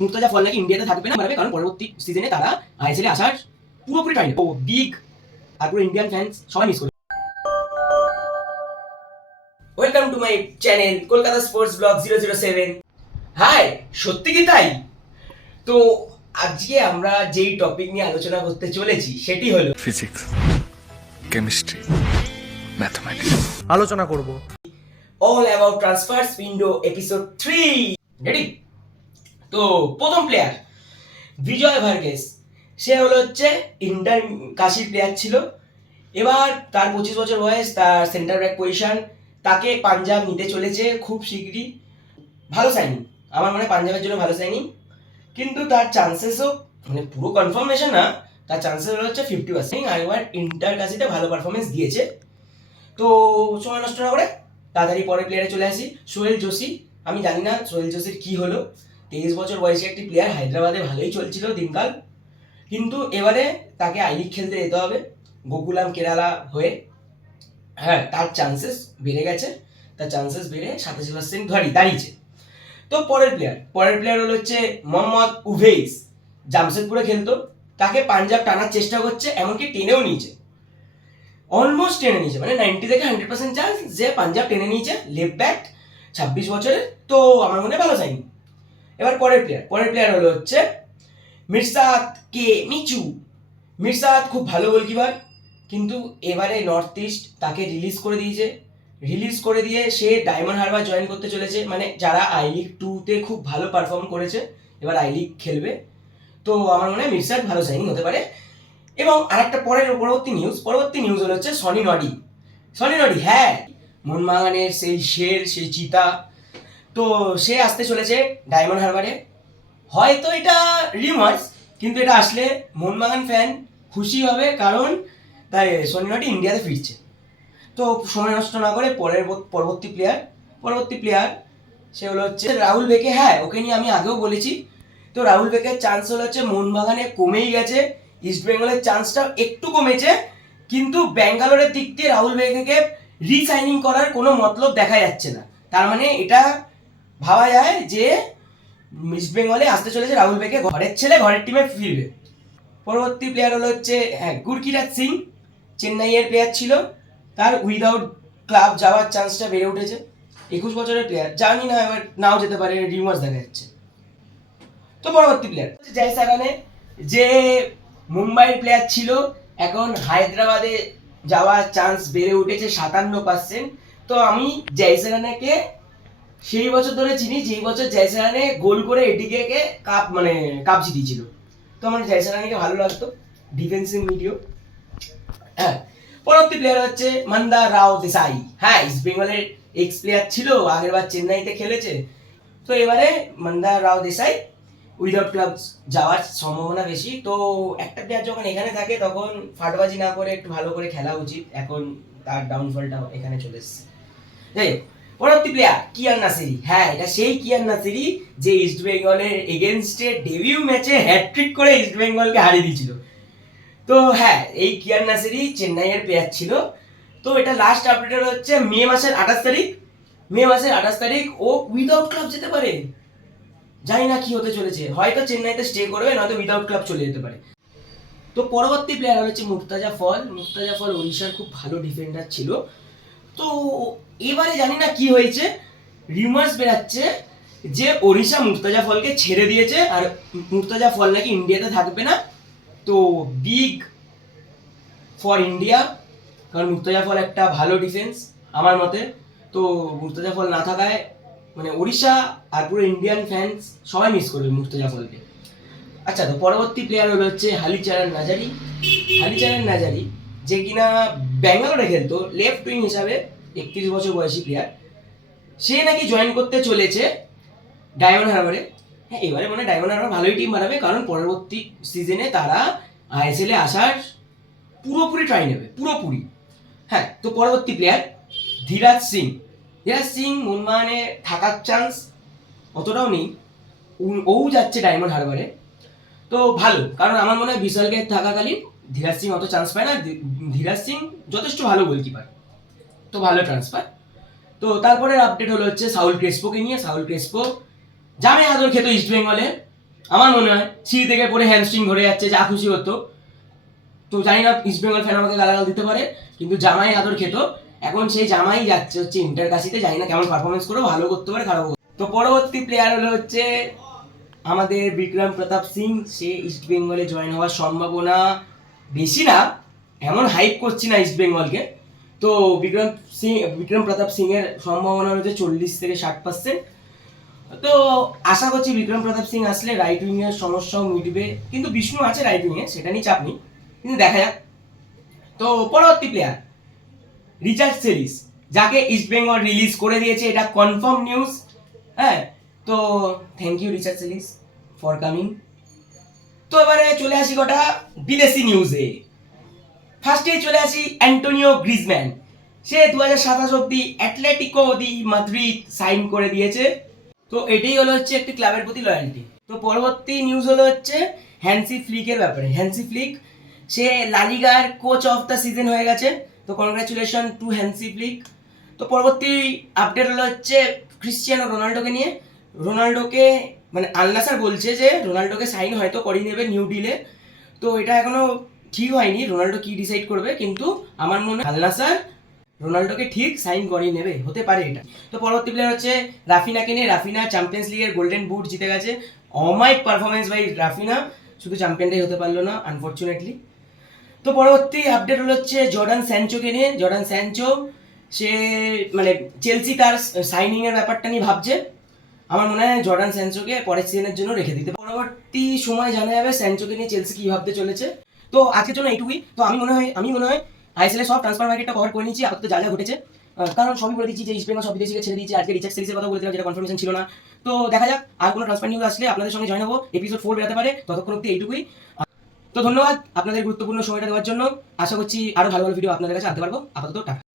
মুর্তজা ফল নাকি ইন্ডিয়াতে থাকবে না পারবে, কারণ পরবর্তী সিজনে তারা আইএসএল আসার পুরোপুরি ট্রাই ও বিগ আর পুরো ইন্ডিয়ান ফ্যান্স সবাই মিস করবে। Welcome to my channel Kolkata sports blog 007। Hi, সত্যি কি তাই? তো আজকে আমরা যেই টপিক নিয়ে আলোচনা করতে চলেছি সেটি হলো ফিজিক্স, কেমিস্ট্রি, ম্যাথমেটিক্স আলোচনা করব। All about transfers window episode 3। Ready? তো প্রথম প্লেয়ার বিজয় ভার্গেস, সে হচ্ছে ইন্টার কাশির প্লেয়ার ছিল। এবার তার 25 বছর বয়স, তার সেন্টার ব্যাক পজিশন, তাকে পাঞ্জাব নিতে চলেছে খুব শীঘ্রই। ভালো সাইনিং, আমার মনে হয় পাঞ্জাবের জন্য ভালো সাইনিং, কিন্তু তার চান্সেসও মানে পুরো কনফার্মেশন না, তার চান্সেস হচ্ছে 50%। আর এবার ইন্টার কাশিতে ভালো পারফরমেন্স দিয়েছে। তো সময় নষ্ট না করে তাড়াতাড়ি পরের প্লেয়ারে চলে আসি, সোহেল যোশী। আমি জানি না সোহেল যোশীর কী হলো, 23 বছর বয়সে একটি প্লেয়ার, হায়দ্রাবাদে ভালোই চলছিল দিনকাল, কিন্তু এবারে তাকে আই লিগ খেলতে যেতে হবে গোকুলাম কেরালা হয়ে। হ্যাঁ, তার চান্সেস বেড়ে গেছে, তার চান্সেস বেড়ে 87% দাঁড়িয়েছে। তো পরের প্লেয়ার হচ্ছে মোহাম্মদ উভেইস, জামশেদপুরে খেলতো, তাকে পাঞ্জাব টানার চেষ্টা করছে, এমনকি টেনেও নিয়েছে, অলমোস্ট টেনে নিয়েছে, মানে 90 থেকে 100% চান্স যে পাঞ্জাব টেনে নিয়েছে। লেফট ব্যাক, 26 বছরের, তো আমার মনে হয় ভালো সাইন। এবার পরের প্লেয়ার হচ্ছে মির্সাত কে মিচু। মির্সাত খুব ভালো গোলকিপার, কিন্তু এবারে নর্থ ইস্ট তাকে রিলিজ করে দিয়ে সে ডায়মন্ড হারবার জয়েন করতে চলেছে। মানে যারা আই লিগ 2-তে খুব ভালো পারফর্ম করেছে এবার আই লিগ খেলবে। তো আমার মনে হয় মির্সাত ভালো সাইনিং হতে পারে। এবং আরেকটা পরবর্তী নিউজ হচ্ছে সনি নডি। হ্যাঁ, মোহনবাগানের সেই শের, সেই চিতা, তো সে আসতে চলেছে ডায়মন্ড হারবারে। হয়তো এটা রিমার্স, কিন্তু এটা আসলে মোহনবাগান ফ্যান খুশি হবে, কারণ তাই সনি নডি ইন্ডিয়াতে ফিরছে। তো সময় নষ্ট না করে পরবর্তী প্লেয়ার সে হচ্ছে রাহুল বেকে। হ্যাঁ, ওকে নিয়ে আমি আগেও বলেছি। তো রাহুল বেকের চান্স হচ্ছে মোহনবাগানে কমেই গেছে, ইস্ট বেঙ্গলের চান্সটা একটু কমেছে, কিন্তু ব্যাঙ্গালোরের দিক দিয়ে রাহুল বেকে রিসাইনিং করার কোনো মতলব দেখা যাচ্ছে না। তার মানে এটা ভাবা যায় যে ইস্ট বেঙ্গলে আসতে চলেছে রাহুল বেকে, ঘরের ছেলে ঘরের টিমে ফিরবে। পরবর্তী প্লেয়ার গুরকিরাত সিং, চেন্নাইয়ের প্লেয়ার ছিল, তার উইদাউট ক্লাব যাওয়ার চান্সটা বেড়ে উঠেছে। 21 বছরের প্লেয়ার, জানি না এবার নাও যেতে পারে, রিউমার্স দেখা যাচ্ছে। তো পরবর্তী প্লেয়ার জয়সারানে, যে মুম্বাইয়ের প্লেয়ার ছিল, এখন হায়দ্রাবাদে যাওয়ার চান্স বেড়ে উঠেছে 57%। তো আমি জয়সারানেকে সেই বছর ধরে চিনি যেই বছর জয়সারানে গোল করে এটিকে কাপ জিতিয়েছিল। তো আমার জয়সারানেকে ভালো লাগতো, ডিফেন্সিভ মিডিও। হ্যাঁ, পরবর্তী প্লেয়ার হচ্ছে মন্দা রাও দেসাই। হ্যাঁ, ইস্ট বেঙ্গলের এক্স প্লেয়ার ছিল, আগের বার চেন্নাইতে খেলেছে। তো এবারে মন্দা রাও দেসাই উইদাউট ক্লাব যাওয়ার সম্ভাবনা বেশি। তো একটা প্লেয়ার যখন এখানে থাকে তখন ফাটবাজি না করে একটু ভালো করে খেলা উচিত, এখন তার ডাউনফলটা এখানে চলে এসেছে। যাই হোক, পরবর্তী প্লেয়ার কিয়ান নাসিরি। হ্যাঁ, এটা সেই কিয়ান নাসিরি যে ইস্ট বেঙ্গলের এগেনস্টে ডেবিউ ম্যাচে হ্যাটট্রিক করে ইস্ট বেঙ্গলকে হারিয়ে দিয়েছিল। তো হ্যাঁ, এই কিয়ান নাসিরি চেন্নাইয়ের প্লেয়ার ছিল। তো এটা লাস্ট আপডেট হচ্ছে মে মাসের 28 তারিখ ও উইদাউট ক্লাব যেতে পারে। জানি না কি হতে চলেছে, হয়তো চেন্নাইতে স্টে করবে, নয়তো উইদাউট ক্লাব চলে যেতে পারে। তো পরবর্তী প্লেয়ার হচ্ছে মুর্তাজা ফল ওড়িশার খুব ভালো ডিফেন্ডার ছিল। তো এবারে জানি না কি হয়েছে, রিউমার্স বেরাচ্ছে যে ওড়িশা মুর্তাজা ফলকে ছেড়ে দিয়েছে, আর মুর্তাজা ফল নাকি ইন্ডিয়াতে থাকবে না। তো বিগ ফর ইন্ডিয়া, কারণ মুর্তাজা ফল একটা ভালো ডিফেন্স আমার মতে। তো মুর্তাজা ফল না থাকায় মানে ওড়িশা আর পুরো ইন্ডিয়ান ফ্যান্স সবাই মিস করবে মুর্তাজা ফলকে। আচ্ছা, তো পরবর্তী প্লেয়ার হচ্ছে হালিচারান নাজারি, যে কিনা ব্যাঙ্গালোরে খেলতো লেফট উইং হিসাবে, 31 বছর বয়সী প্লেয়ার। সে নাকি জয়েন করতে চলেছে ডায়মন্ড হারবারে। হ্যাঁ, এবারে মনে হয় ডায়মন্ড হারবার ভালোই টিম বানাবে, কারণ পরবর্তী সিজনে তারা আইএসএল এ আসার পুরোপুরি ট্রাই নেবে, পুরোপুরি। হ্যাঁ, তো পরবর্তী প্লেয়ার ধীরাজ সিং মোহনবাগানে থাকার চান্স অতটাও নেই, ও যাচ্ছে ডায়মন্ড হারবারে। তো ভালো, কারণ আমার মনে হয় বিশালকে থাকাকালীন ধীরাজ সিং অত চান্স পায় না। ধীরাজ সিং যথেষ্ট ভালো গোলকিপার, তো ভালো ট্রান্সফার। তো তারপরে আপডেট হচ্ছে সাউল ক্রেসপোকে নিয়ে। সাউল ক্রেসপো জামে আদর খেত ইস্ট বেঙ্গলে, আমার মনে হয় সিঁড়ি থেকে পড়ে হ্যামস্ট্রিং ধরে যাচ্ছে, যা খুশি হতো। তো জানি না ইস্ট বেঙ্গল ফ্যান আমাকে গালাগাল দিতে পারে, কিন্তু জামাই আদর খেত, এখন সেই জামাই যাচ্ছে হচ্ছে ইন্টার কাশিতে। জানি না কেমন পারফরমেন্স করে, ভালো করতে পারে খারাপ। তো পরবর্তী প্লেয়ার হলো হচ্ছে আমাদের বিক্রম প্রতাপ সিং। সে ইস্ট বেঙ্গলে জয়েন হওয়ার সম্ভাবনা বেশি না, এমন হাইপ করছি না ইস্ট বেঙ্গলকে। তো বিক্রম প্রতাপ সিং এর সম্ভাবনা হচ্ছে 40 থেকে 60%। তো আশা করছি বিক্রম প্রতাপ সিং আসলে রাইট উইং এর সমস্যাও মিটবে, কিন্তু বিষ্ণু আছে রাইট উইং এ, সেটা নিয়ে চাপ নেই, কিন্তু দেখা যাক। তো পরবর্তী প্লেয়ার রিচার্ড সেলিস, যাকে ইস্ট বেঙ্গল রিলিজ করে দিয়েছে, এটা কনফার্ম নিউজ। হ্যাঁ, তো thank you Richard Sellis for coming. তো এবারে চলে আসি কটা বিদেশি নিউজে। ফার্স্টেই চলে আসি অ্যান্টোনিও গ্রিজম্যান। সে 2027 অব্দি অ্যাটলেটিকো দি মাদ্রিদ সাইন করে দিয়েছে। তো এটাই হলো হচ্ছে একটি ক্লাবের প্রতি লয়্যালটি। তো পরবর্তী নিউজ হলো হচ্ছে হ্যান্সি ফ্লিকের ব্যাপারে। হ্যান্সি ফ্লিক সে লালিগার কোচ অফ দ্য সিজন হয়ে গেছে। তো কনগ্রাচুলেশন টু হ্যান্সি ফ্লিক। তো পরবর্তী আপডেট হলো হচ্ছে ক্রিশ্চিয়ানো রোনাল্ডোকে নিয়ে। রোনাল্ডোকে মানে আল নাসর বলছে যে রোনাল্ডোকে সাইন হয়তো করিয়ে নেবে নিউ ডিলে। তো এটা এখনো ঠিক হয়নি রোনাল্ডো কি ডিসাইড করবে, কিন্তু আমার মনে হয় আল নাসর রোনাল্ডোকে ঠিক সাইন করিয়ে নেবে, হতে পারে এটা। তো পরবর্তী প্লেয়ার হচ্ছে রাফিনাকে নিয়ে। রাফিনা চ্যাম্পিয়ন্স লিগের গোল্ডেন বুট জিতে গেছে। অমাইক পারফরমেন্স বাই রাফিনা, শুধু চ্যাম্পিয়নটাই হতে পারলো না আনফর্চুনেটলি। তো পরবর্তী আপডেট হলো হচ্ছে জর্ডান স্যানচোকে নিয়ে। জর্ডান স্যানচো সে মানে চেলসি তার সাইনিং এর ব্যাপারটা নিয়ে ভাবছে। আমার মনে হয় জর্ডান স্যানচোকে পরের সিজনের জন্য রেখে দিতে। পরবর্তী সময় জানা যাবে স্যানচোকে নিয়ে চেলসি কি ভাবতে চলেছে। তো আজকের জন্য এইটুকুই। তো আমি মনে হয় আইএসএল সব ট্রান্সফার মার্কেটটা কভার করে নিয়েছি আপাতত যা যা ঘটেছে। কারণ সবই বলে দিচ্ছি যে ইস্ট বেঙ্গল সব বিদেশিকে ছেড়ে দিয়েছে। আজকে রিচার্ড সিরিজের কথা বলতে যেটা কনফার্মেশন ছিল না। তো দেখা যাক, আর কোনো ট্রান্সফার নিউজ আসলে আপনাদের সঙ্গে জয়েন হবো। এপিসোড 4 বেরোতে পারে, ততক্ষণ অব্দি এইটুকুই। তো ধন্যবাদ আপনাদের গুরুত্বপূর্ণ সময়টা দেওয়ার জন্য। আশা করছি আরো ভালো ভালো ভিডিও আপনাদের কাছে আনতে পারবো। আপাতত টাটা।